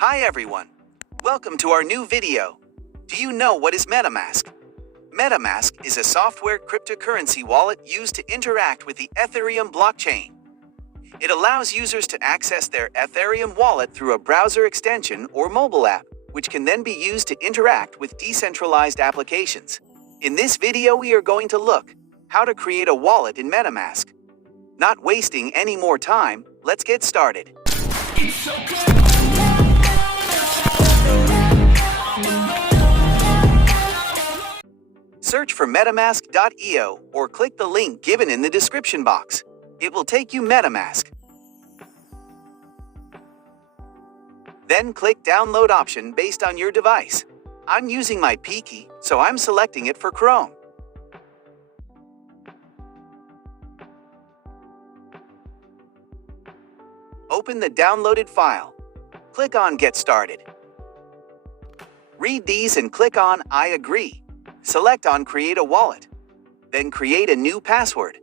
Hi everyone, welcome to our new video. Do you know what is MetaMask? MetaMask is a software cryptocurrency wallet used to interact with the Ethereum blockchain. It allows users to access their Ethereum wallet through a browser extension or mobile app, which can then be used to interact with decentralized applications. In this video we are going to look how to create a wallet in MetaMask. Not wasting any more time, let's get started. Search for metamask.io or click the link given in the description box. It will take you MetaMask. Then click Download option based on your device. I'm using my PC, so I'm selecting it for Chrome. Open the downloaded file. Click on Get Started. Read these and click on I agree. Select on Create a wallet. Then create a new password.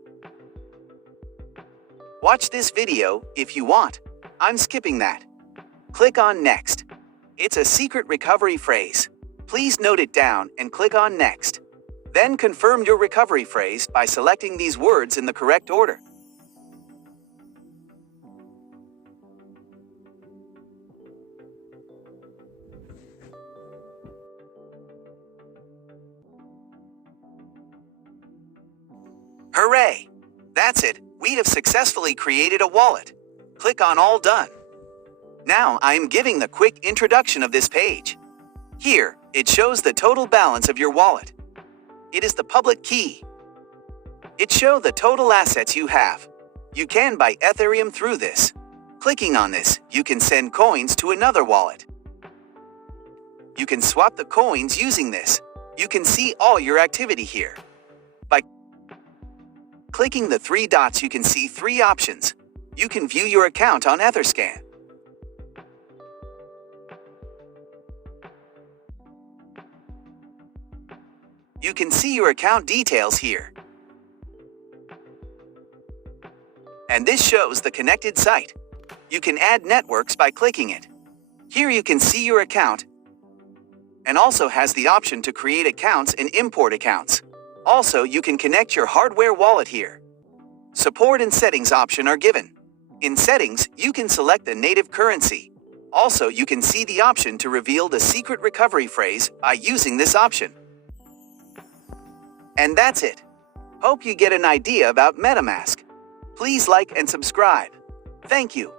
Watch this video if you want. I'm skipping that. Click on Next. It's a secret recovery phrase. Please note it down and click on Next. Then confirm your recovery phrase by selecting these words in the correct order. Hooray! That's it, we have successfully created a wallet. Click on All Done. Now I am giving the quick introduction of this page. Here, it shows the total balance of your wallet. It is the public key. It shows the total assets you have. You can buy Ethereum through this. Clicking on this, you can send coins to another wallet. You can swap the coins using this. You can see all your activity here. By clicking the three dots, you can see three options. You can view your account on Etherscan. You can see your account details here. And this shows the connected site. You can add networks by clicking it. Here you can see your account and also has the option to create accounts and import accounts. Also, you can connect your hardware wallet here. Support and settings option are given. In settings, you can select the native currency. Also, you can see the option to reveal the secret recovery phrase by using this option. And that's it. Hope you get an idea about MetaMask. Please like and subscribe. Thank you.